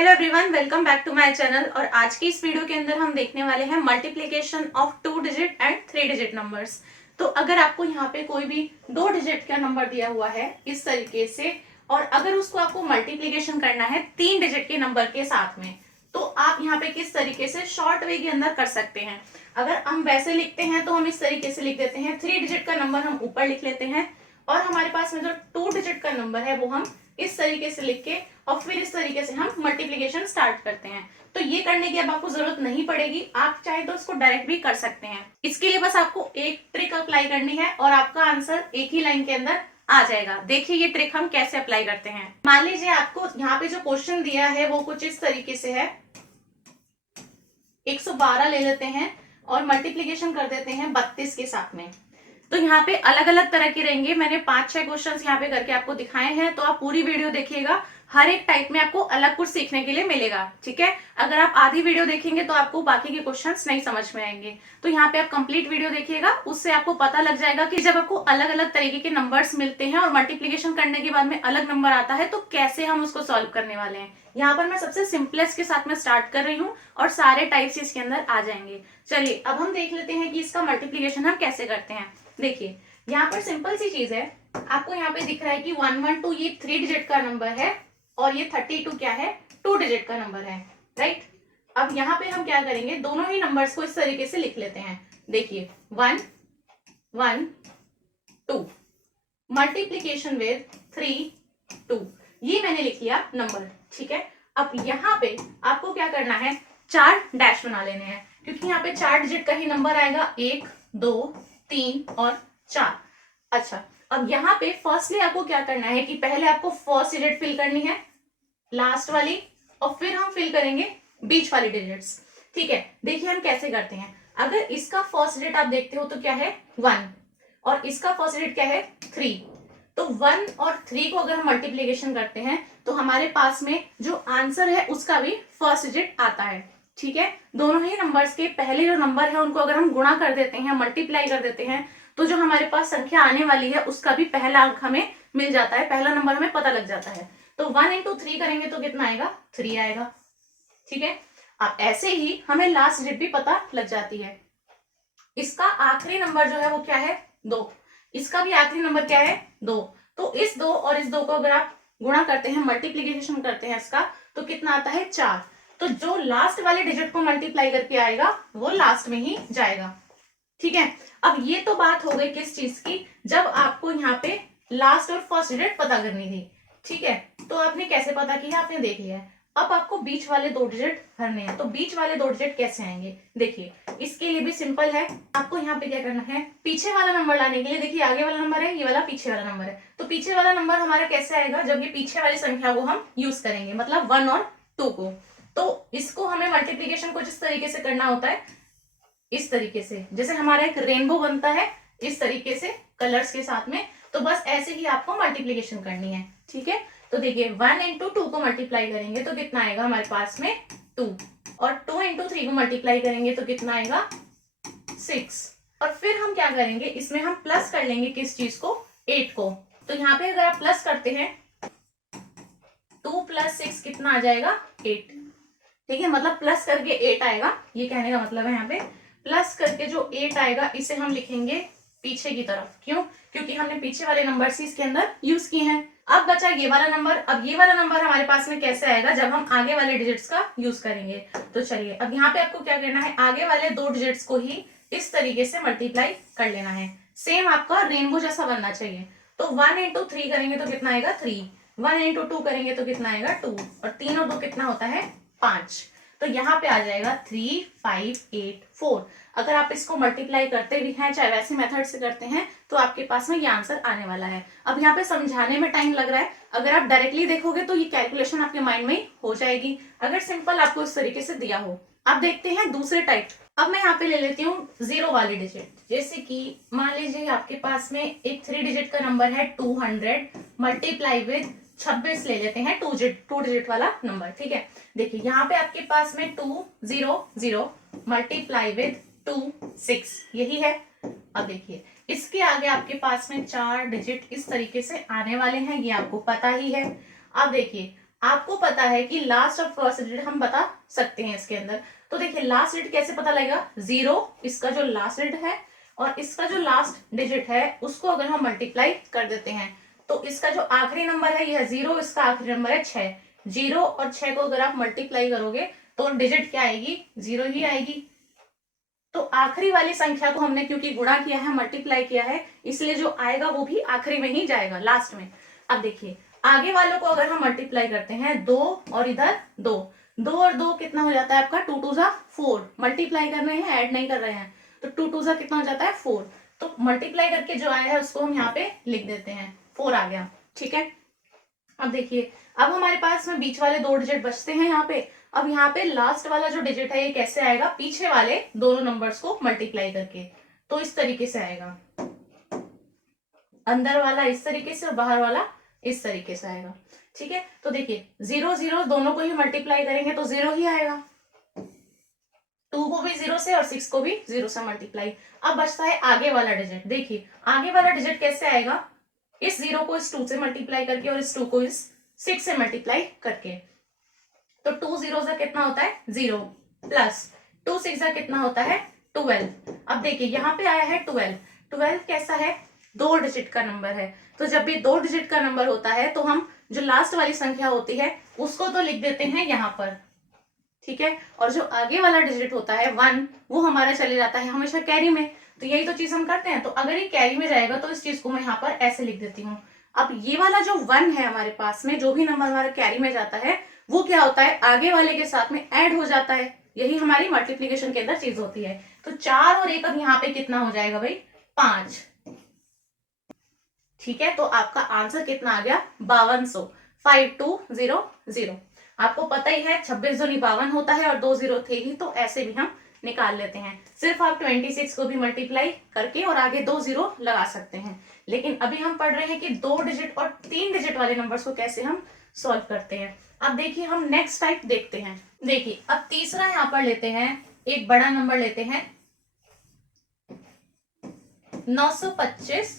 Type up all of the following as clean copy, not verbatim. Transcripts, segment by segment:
Hello everyone, welcome back to my channel. और आज की इस वीडियो के अंदर हम देखने वाले हैं multiplication of 2 digit and 3 digit numbers. तो अगर आपको यहाँ पे कोई भी 2 डिजिट का नंबर दिया हुआ है इस तरीके से, और अगर उसको आपको मल्टीप्लिकेशन करना है 3 डिजिट के नंबर के साथ में, तो आप यहाँ पे किस तरीके से शॉर्ट वे के अंदर कर सकते हैं। अगर हम वैसे लिखते हैं तो हम इस तरीके से लिख देते हैं, 3 डिजिट का नंबर हम ऊपर लिख लेते हैं और हमारे पास में जो 2 डिजिट का नंबर है वो हम इस तरीके से लिख के और फिर इस तरीके से हम मल्टीप्लिकेशन स्टार्ट करते हैं। तो ये करने की अब आपको जरूरत नहीं पड़ेगी, आप चाहे तो इसको डायरेक्ट भी कर सकते हैं। इसके लिए बस आपको एक ट्रिक अप्लाई करनी है और आपका आंसर एक ही लाइन के अंदर आ जाएगा। देखिए ये ट्रिक हम कैसे अप्लाई करते हैं। मान लीजिए आपको यहाँ पे जो क्वेश्चन दिया है वो कुछ इस तरीके से है, 112 ले लेते हैं और मल्टीप्लीकेशन कर देते हैं 32 के साथ में। तो यहाँ पे अलग अलग तरह के रहेंगे, मैंने 5-6 क्वेश्चंस यहाँ पे करके आपको दिखाए हैं, तो आप पूरी वीडियो देखिएगा। हर एक टाइप में आपको अलग कुछ सीखने के लिए मिलेगा, ठीक है। अगर आप आधी वीडियो देखेंगे तो आपको बाकी के क्वेश्चंस नहीं समझ में आएंगे, तो यहाँ पे आप कंप्लीट वीडियो देखिएगा, उससे आपको पता लग जाएगा कि जब आपको अलग अलग तरीके के नंबर्स मिलते हैं और मल्टीप्लीकेशन करने के बाद में अलग नंबर आता है तो कैसे हम उसको सॉल्व करने वाले हैं। यहाँ पर मैं सबसे सिंपलेस्ट के साथ में स्टार्ट कर रही हूँ और सारे टाइप्स इसके अंदर आ जाएंगे। चलिए अब हम देख लेते हैं कि इसका मल्टीप्लीकेशन हम कैसे करते हैं। देखिए यहाँ पर सिंपल सी चीज है, आपको यहाँ पे दिख रहा है कि 112 ये 3 डिजिट का नंबर है और ये 32 क्या है, 2 डिजिट का नंबर है, राइट। अब यहाँ पे हम क्या करेंगे, दोनों ही नंबर्स को इस तरीके से लिख लेते हैं। देखिए 1 1 2 मल्टीप्लीकेशन विद 3 2, ये मैंने लिख लिया नंबर, ठीक है। अब यहाँ पे आपको क्या करना है, 4 डैश बना लेने हैं, क्योंकि यहाँ पे 4 डिजिट का ही नंबर आएगा, 1 2 3 और 4। अच्छा, अब यहाँ पे फर्स्टली आपको क्या करना है कि पहले आपको फर्स्ट डिजिट फिल करनी है, लास्ट वाली, और फिर हम फिल करेंगे बीच वाली डिजिट्स, ठीक है। देखिए हम कैसे करते हैं। अगर इसका फर्स्ट डिजिट आप देखते हो तो क्या है 1 और इसका फर्स्ट डिजिट क्या है 3, तो 1 और 3 को अगर हम मल्टीप्लीकेशन करते हैं तो हमारे पास में जो आंसर है उसका भी फर्स्ट डिजिट आता है, ठीक है। दोनों ही नंबर्स के पहले जो नंबर है उनको अगर हम गुणा कर देते हैं, मल्टीप्लाई कर देते हैं, तो जो हमारे पास संख्या आने वाली है उसका भी पहला अंक हमें मिल जाता है, पहला नंबर हमें पता लग जाता है। तो 1 इंटू 3 करेंगे तो कितना आएगा, 3 आएगा, ठीक है। अब ऐसे ही हमें लास्ट डिजिट भी पता लग जाती है। इसका आखिरी नंबर जो है वो क्या है, 2, इसका भी आखिरी नंबर क्या है 2, तो इस 2 और इस 2 को अगर आप गुणा करते हैं, मल्टीप्लीकेशन करते हैं इसका, तो कितना आता है 4। तो जो लास्ट वाले डिजिट को मल्टीप्लाई करके आएगा वो लास्ट में ही जाएगा, ठीक है। अब ये तो बात हो गई किस चीज की, जब आपको यहाँ पे लास्ट और फर्स्ट डिजिट पता करनी थी, ठीक है। तो आपने कैसे पता किया, आपने देख लिया है। अब आपको बीच वाले 2 डिजिट भरने हैं, तो बीच वाले 2 डिजिट कैसे आएंगे, देखिए इसके लिए भी सिंपल है। आपको यहाँ पे क्या करना है, पीछे वाला नंबर लाने के लिए, देखिए आगे वाला नंबर है, ये वाला पीछे वाला नंबर है, तो पीछे वाला नंबर हमारा कैसे आएगा, जब ये पीछे वाली संख्या को हम यूज करेंगे, मतलब 1 और 2 को। तो इसको हमें मल्टीप्लीकेशन कुछ इस तरीके से करना होता है, इस तरीके से, जैसे हमारा एक रेनबो बनता है इस तरीके से कलर्स के साथ में, तो बस ऐसे ही आपको मल्टीप्लीकेशन करनी है, ठीक है। तो देखिए 1 इंटू 2 को मल्टीप्लाई करेंगे तो कितना आएगा हमारे पास में 2, और 2 इंटू 3 को मल्टीप्लाई करेंगे तो कितना आएगा 6, और फिर हम क्या करेंगे, इसमें हम प्लस कर लेंगे किस चीज को, 8 को। तो यहाँ पे अगर आप प्लस करते हैं 2 + 6 कितना आ जाएगा 8, ठीक है, मतलब प्लस करके 8 आएगा, ये कहने का मतलब है यहाँ पे प्लस करके जो 8 आएगा इसे हम लिखेंगे पीछे की तरफ, क्यों, क्योंकि हमने पीछे वाले नंबर ही इसके अंदर यूज किए हैं। अब बचा ये वाला नंबर, अब ये वाला नंबर हमारे पास में कैसे आएगा, जब हम आगे वाले डिजिट्स का यूज करेंगे। तो चलिए अब यहाँ पे आपको क्या करना है, आगे वाले 2 डिजिट्स को ही इस तरीके से मल्टीप्लाई कर लेना है, सेम आपका रेनबो जैसा बनना चाहिए। तो 1 इंटू 3 करेंगे तो कितना आएगा 3, 1 इंटू 2 करेंगे तो कितना आएगा 2, और 3 और 2 कितना होता है 5। तो यहाँ पे आ जाएगा 3 5 8 4। अगर आप इसको मल्टीप्लाई करते भी हैं, चाहे वैसे मेथड से करते हैं, तो आपके पास में ये आंसर आने वाला है। अब यहाँ पे समझाने में टाइम लग रहा है, अगर आप डायरेक्टली देखोगे तो ये कैलकुलेशन आपके माइंड में ही हो जाएगी, अगर सिंपल आपको इस तरीके से दिया हो। अब देखते हैं दूसरे टाइप। अब मैं यहाँ पे ले लेती हूँ 0 वाली डिजिट, जैसे कि मान लीजिए आपके पास में एक 3 डिजिट का नंबर है 200 मल्टीप्लाई विद 26 ले लेते हैं, 2 डिजिट वाला नंबर, ठीक है। देखिए यहाँ पे आपके पास में 2 0 0 मल्टीप्लाई विद 2 6, यही है। अब देखिए इसके आगे आपके पास में 4 डिजिट इस तरीके से आने वाले हैं, ये आपको पता ही है। अब देखिए आपको पता है कि लास्ट और फर्स्ट डिजिट हम बता सकते हैं इसके अंदर। तो देखिए लास्ट डिजिट कैसे पता लगेगा, 0 इसका जो लास्ट डिजिट है और इसका जो लास्ट डिजिट है उसको अगर हम मल्टीप्लाई कर देते हैं तो इसका जो आखिरी नंबर है यह 0, इसका आखिरी नंबर है 6। 0 और 6 को अगर आप मल्टीप्लाई करोगे तो डिजिट क्या आएगी, 0 ही आएगी। तो आखिरी वाली संख्या को हमने क्योंकि गुणा किया है, मल्टीप्लाई किया है, इसलिए जो आएगा वो भी आखिरी में ही जाएगा, लास्ट में। अब देखिए आगे वालों को अगर हम मल्टीप्लाई करते हैं 2 और इधर 2, 2 और 2 कितना हो जाता है आपका 2 2 जा 4। मल्टीप्लाई कर रहे हैं, ऐड नहीं कर रहे हैं, तो 2 2 जा कितना हो जाता है 4। तो मल्टीप्लाई करके जो आया है उसको हम यहाँ पे लिख देते हैं, 4 आ गया। ठीक है, अब देखिए अब हमारे पास में बीच वाले 2 डिजिट बचते हैं यहाँ पे। अब यहाँ पे लास्ट वाला जो डिजिट है ये कैसे आएगा, पीछे वाले दोनों नंबर्स को मल्टीप्लाई करके। तो इस तरीके से आएगा, अंदर वाला इस तरीके से और बाहर वाला इस तरीके से आएगा। ठीक है, तो देखिए 0 0 दोनों को ही मल्टीप्लाई करेंगे तो 0 ही आएगा, 2 को भी 0 से और 6 को भी 0 से मल्टीप्लाई। अब बचता है आगे वाला डिजिट। देखिए आगे वाला डिजिट कैसे आएगा, इस 0 को इस 2 से मल्टीप्लाई करके और इस 2 को इस 6 से मल्टीप्लाई करके। तो 2 0 से कितना होता है 0 प्लस 2 6 से कितना होता है 12। अब देखिए यहाँ पे आया है 12। 12 कैसा है, 2 डिजिट का नंबर है। तो जब भी 2 डिजिट का नंबर होता है तो हम जो लास्ट वाली संख्या होती है उसको तो लिख देते हैं यहाँ पर। ठीक है, और जो आगे वाला डिजिट होता है 1 वो हमारा चले जाता है हमेशा कैरी में। तो यही तो चीज हम करते हैं। तो अगर ये कैरी में जाएगा तो इस चीज को मैं यहाँ पर ऐसे लिख देती हूँ। अब ये वाला जो 1 है हमारे पास में, जो भी नंबर हमारा कैरी में जाता है वो क्या होता है, आगे वाले के साथ में ऐड हो जाता है। यही हमारी मल्टीप्लीकेशन के अंदर चीज होती है। तो 4 और 1 अब यहाँ पे कितना हो जाएगा भाई, 5। ठीक है, तो आपका आंसर कितना आ गया, 5200, 5200। आपको पता ही है 26 दूनी 52 होता है और 2 0 थे ही, तो ऐसे भी हम निकाल लेते हैं। सिर्फ आप 26 को भी मल्टीप्लाई करके और आगे 2 0 लगा सकते हैं। लेकिन अभी हम पढ़ रहे हैं कि 2 डिजिट और 3 डिजिट वाले नंबर्स को कैसे हम सॉल्व करते हैं। अब देखिए हम नेक्स्ट टाइप देखते हैं। देखिए अब तीसरा यहाँ पर लेते हैं, एक बड़ा नंबर लेते हैं 925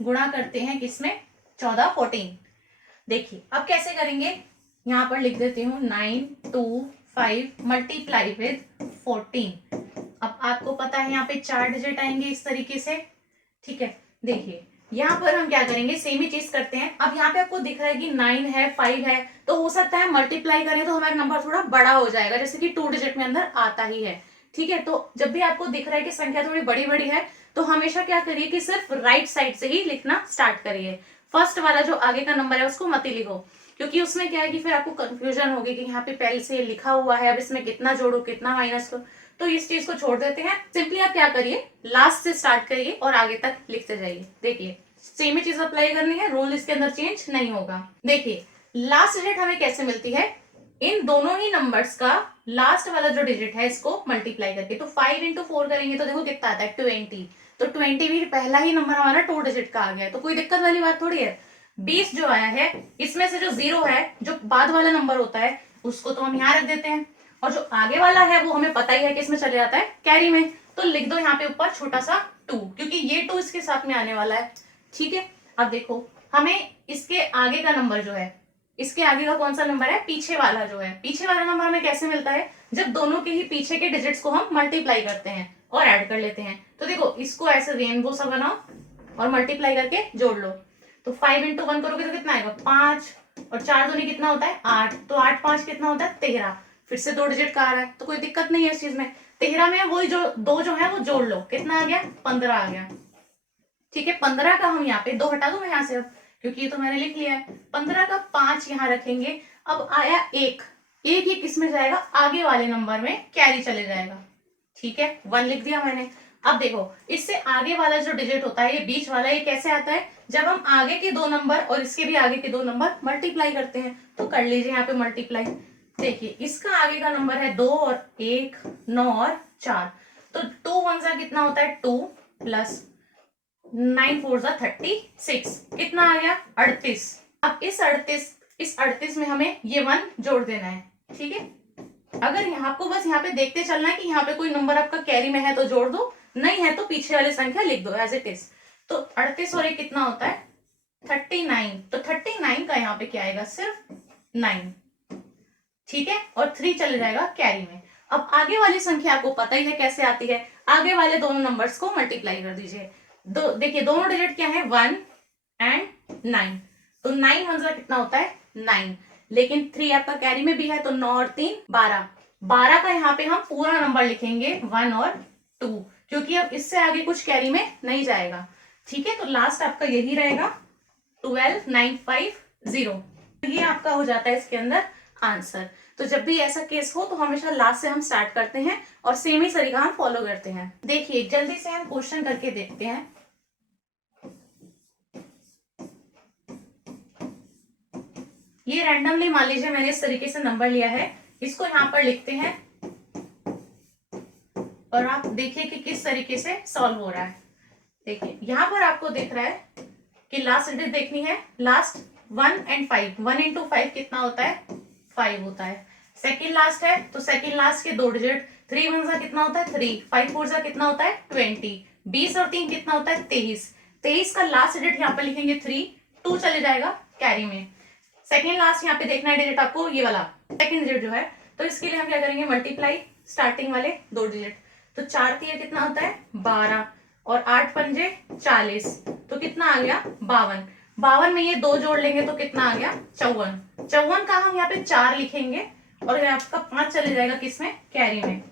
गुणा करते हैं किसमें, 14 14। देखिए अब कैसे करेंगे, यहां पर लिख देती हूँ 925 मल्टीप्लाई विद 14। अब आपको पता है यहाँ पे 4 डिजिट आएंगे इस तरीके से। ठीक है, देखिए यहाँ पर हम क्या करेंगे, सेम ही चीज करते हैं। अब यहाँ पे आपको दिख रहा है कि 9 है 5 है, तो हो सकता है मल्टीप्लाई करें तो हमारा नंबर थोड़ा बड़ा हो जाएगा, जैसे कि 2 डिजिट में अंदर आता ही है। ठीक है, तो जब भी आपको दिख रहा है कि संख्या थोड़ी बड़ी बड़ी है तो हमेशा क्या करिए कि सिर्फ राइट साइड से ही लिखना स्टार्ट करिए। फर्स्ट वाला जो आगे का नंबर है उसको मत ही लिखो, क्योंकि उसमें क्या है कि फिर आपको कंफ्यूजन होगी कि यहाँ पे पहले से लिखा हुआ है, अब इसमें कितना जोड़ो कितना माइनस करो। तो इस चीज को छोड़ देते हैं। सिंपली आप क्या करिए, लास्ट से स्टार्ट करिए और आगे तक लिखते जाइए। देखिए सेम ही चीज अप्लाई करनी है, रूल इसके अंदर चेंज नहीं होगा। देखिए लास्ट डिजिट हमें कैसे मिलती है, इन दोनों ही नंबर्स का लास्ट वाला जो डिजिट है इसको मल्टीप्लाई करके। तो 5 इंटू 4 करेंगे तो देखो कितना आता है 20। तो 20 भी पहला ही नंबर हमारा 2 डिजिट का आ गया है, तो कोई दिक्कत वाली बात थोड़ी है। 20 जो आया है इसमें से जो 0 है, जो बाद वाला नंबर होता है, उसको तो हम यहाँ रख देते हैं, और जो आगे वाला है वो हमें पता ही है कि इसमें चले जाता है कैरी में। तो लिख दो यहाँ पे ऊपर छोटा सा 2, क्योंकि ये 2 इसके साथ में आने वाला है। ठीक है, अब देखो हमें इसके आगे का नंबर जो है, इसके आगे का कौन सा नंबर है, पीछे वाला जो है, पीछे वाला नंबर हमें कैसे मिलता है, जब दोनों के ही पीछे के डिजिट्स को हम मल्टीप्लाई करते हैं और ऐड कर लेते हैं। तो देखो इसको ऐसे रेनबो सा बनाओ और मल्टीप्लाई करके जोड़ लो। तो 5 इंटू 1 करोगे तो कितना आएगा 5, और 4 दूनी कितना होता है 8, तो 8 5 कितना होता है 13। फिर से 2 डिजिट का आ रहा है, तो कोई दिक्कत नहीं है इस चीज में। 13 में वही जो 2 जो है वो जोड़ लो, कितना आ गया 15 आ गया। ठीक है, 15 का हम यहाँ पे 2 हटा दो मैं यहाँ से, अब क्योंकि ये तो मैंने लिख लिया है। 15 का 5 यहाँ रखेंगे। अब आया 1, एक ही किस में जाएगा, आगे वाले नंबर में कैरी चले जाएगा। ठीक है, 1 लिख दिया मैंने। अब देखो इससे आगे वाला जो डिजिट होता है, ये बीच वाला, ये कैसे आता है, जब हम आगे के 2 नंबर और इसके भी आगे के 2 नंबर मल्टीप्लाई करते हैं। तो कर लीजिए यहाँ पे मल्टीप्लाई। देखिए इसका आगे का नंबर है 2 और 1 9 और 4, तो 2 1 जा कितना होता है 2 प्लस 9 4 जा 36, कितना आ गया 38। अब इस 38 में हमें ये 1 जोड़ देना है। ठीक है, अगर यहाँ आपको बस यहाँ पे देखते चलना है कि यहाँ पे कोई नंबर आपका कैरी में है तो जोड़ दो, नहीं है तो पीछे वाली संख्या लिख दो एज इट इज। तो 38 और 1 कितना होता है 39। तो 39 का यहाँ पे क्या आएगा, सिर्फ 9, ठीक है, और 3 चले जाएगा कैरी में। अब आगे वाली संख्या आपको पता ही है कैसे आती है, आगे वाले दोनों नंबर्स को मल्टीप्लाई कर दीजिए। देखिए दोनों डिजिट क्या है, 1 एंड 9, तो 9 वन कितना होता है 9, लेकिन 3 आपका कैरी में भी है, तो 9 और 3 12, 12 का यहाँ पे हम पूरा नंबर लिखेंगे 1 और 2, क्योंकि अब इससे आगे कुछ कैरी में नहीं जाएगा, ठीक है। तो लास्ट आपका यही रहेगा 12950, ये आपका हो जाता है इसके अंदर आंसर। तो जब भी ऐसा केस हो तो हमेशा लास्ट से हम स्टार्ट करते हैं और सेम ही तरीका हम फॉलो करते हैं। देखिए जल्दी से हम क्वेश्चन करके देखते हैं। ये रैंडमली मान लीजिए मैंने इस तरीके से नंबर लिया है, इसको यहाँ पर लिखते हैं और आप देखिए कि किस तरीके से सॉल्व हो रहा है। देखिए यहाँ पर आपको दिख रहा है कि लास्ट डिजिट देखनी है, लास्ट 1 एंड 5, 1 इंटू 5 कितना होता है 5 होता है। सेकेंड लास्ट है तो सेकेंड लास्ट के 2 डिजिट, 3 वन सा कितना होता है 3, 5 फोर सा कितना होता है 20, 20 और 3 कितना होता है 23, 23 का लास्ट डिजिट यहाँ पे लिखेंगे 3, 2 चले जाएगा कैरी में। सेकेंड लास्ट यहाँ पे देखना है डिजिट आपको, ये वाला सेकेंड डिजिट जो है, तो इसके लिए हम क्या करेंगे मल्टीप्लाई स्टार्टिंग वाले 2 डिजिट, तो 4 3 कितना होता है 12 और 8 पंजे 40, तो कितना आ गया 52, 52 में ये 2 जोड़ लेंगे तो कितना आ गया 54, 54 का हम यहाँ पे 4 लिखेंगे और आपका 5 चले जाएगा किसमें कैरी में।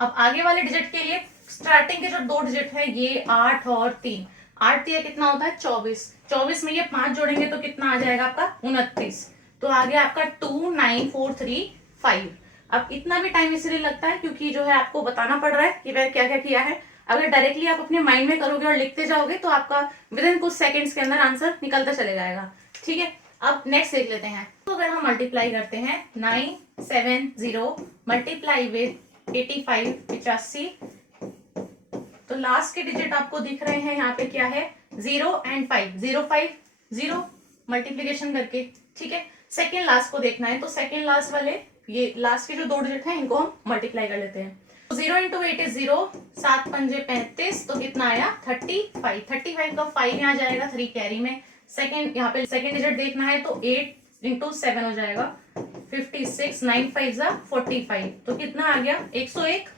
अब आगे वाले डिजिट के लिए स्टार्टिंग के जो 2 डिजिट है ये 8 और 3, 8 3 कितना होता है 24, 24 में ये 5 जोड़ेंगे तो कितना आ जाएगा आपका 29, तो आ गया आपका 29435। अब इतना भी टाइम इसलिए लगता है क्योंकि जो है आपको बताना पड़ रहा है कि मैंने क्या क्या किया है। अगर डायरेक्टली आप अपने माइंड में करोगे और लिखते जाओगे तो आपका विद इन कुछ सेकंड्स के अंदर आंसर निकलता चले जाएगा, ठीक है। अब नेक्स्ट देख लेते हैं। तो अगर हम मल्टीप्लाई करते हैं 970 मल्टीप्लाई विद 85 85, तो लास्ट के डिजिट आपको दिख रहे हैं यहाँ पे क्या है 0 एंड 5, 0 5 0 मल्टीप्लीकेशन करके, ठीक है। सेकेंड लास्ट को देखना है तो सेकेंड लास्ट वाले ये लास्ट के जो 2 डिजिट हैं इनको हम मल्टीप्लाई कर लेते हैं। 0 इंटू 8 इज 0, 7 पंजे 35, तो कितना आया 35, 35 का 5 यहाँ जाएगा 3 कैरी में। सेकेंड यहाँ पे सेकेंड डिजिट देखना है तो 8 इंटू 7 हो जाएगा 56, 9 5 45, तो कितना आ गया 101,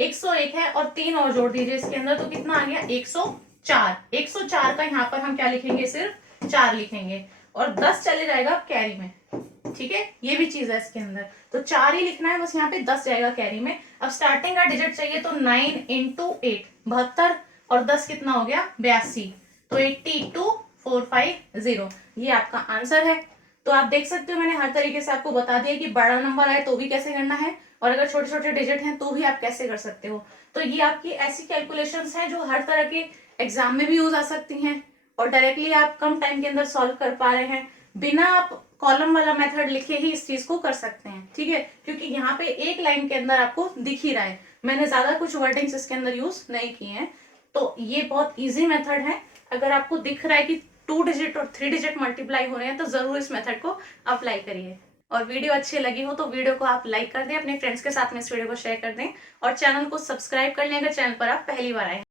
101 है और 3 और जोड़ दीजिए इसके अंदर तो कितना आ गया 104, 104 का यहाँ पर हम क्या लिखेंगे सिर्फ 4 लिखेंगे और 10 चले जाएगा कैरी में, ठीक है। ये भी चीज है इसके अंदर, तो 4 ही लिखना है बस, यहाँ पे 10 जाएगा कैरी में। अब स्टार्टिंग का डिजिट चाहिए तो 9 इंटू 8 72 और 10 कितना हो गया 82, तो 82450, ये आपका आंसर है। तो आप देख सकते हो मैंने हर तरीके से आपको बता दिया कि बड़ा नंबर आए तो भी कैसे करना है और अगर छोटे छोटे डिजिट हैं तो भी आप कैसे कर सकते हो। तो ये आपकी ऐसी कैलकुलेशंस हैं जो हर तरह के एग्जाम में भी यूज आ सकती हैं और डायरेक्टली आप कम टाइम के अंदर सॉल्व कर पा रहे हैं, बिना आप कॉलम वाला मेथड लिखे ही इस चीज को कर सकते हैं, ठीक है। क्योंकि यहाँ पे एक लाइन के अंदर आपको दिख ही रहा है, मैंने ज्यादा कुछ वर्डिंग्स इसके अंदर यूज नहीं किए हैं, तो ये बहुत इजी मेथड है। अगर आपको दिख रहा है कि 2 डिजिट और 3 डिजिट मल्टीप्लाई हो रहे हैं तो जरूर इस मेथड को अप्लाई करिए। और वीडियो अच्छी लगी हो तो वीडियो को आप लाइक कर दें, अपने फ्रेंड्स के साथ में इस वीडियो को शेयर कर दें और चैनल को सब्सक्राइब कर लें अगर चैनल पर आप पहली बार आए हैं।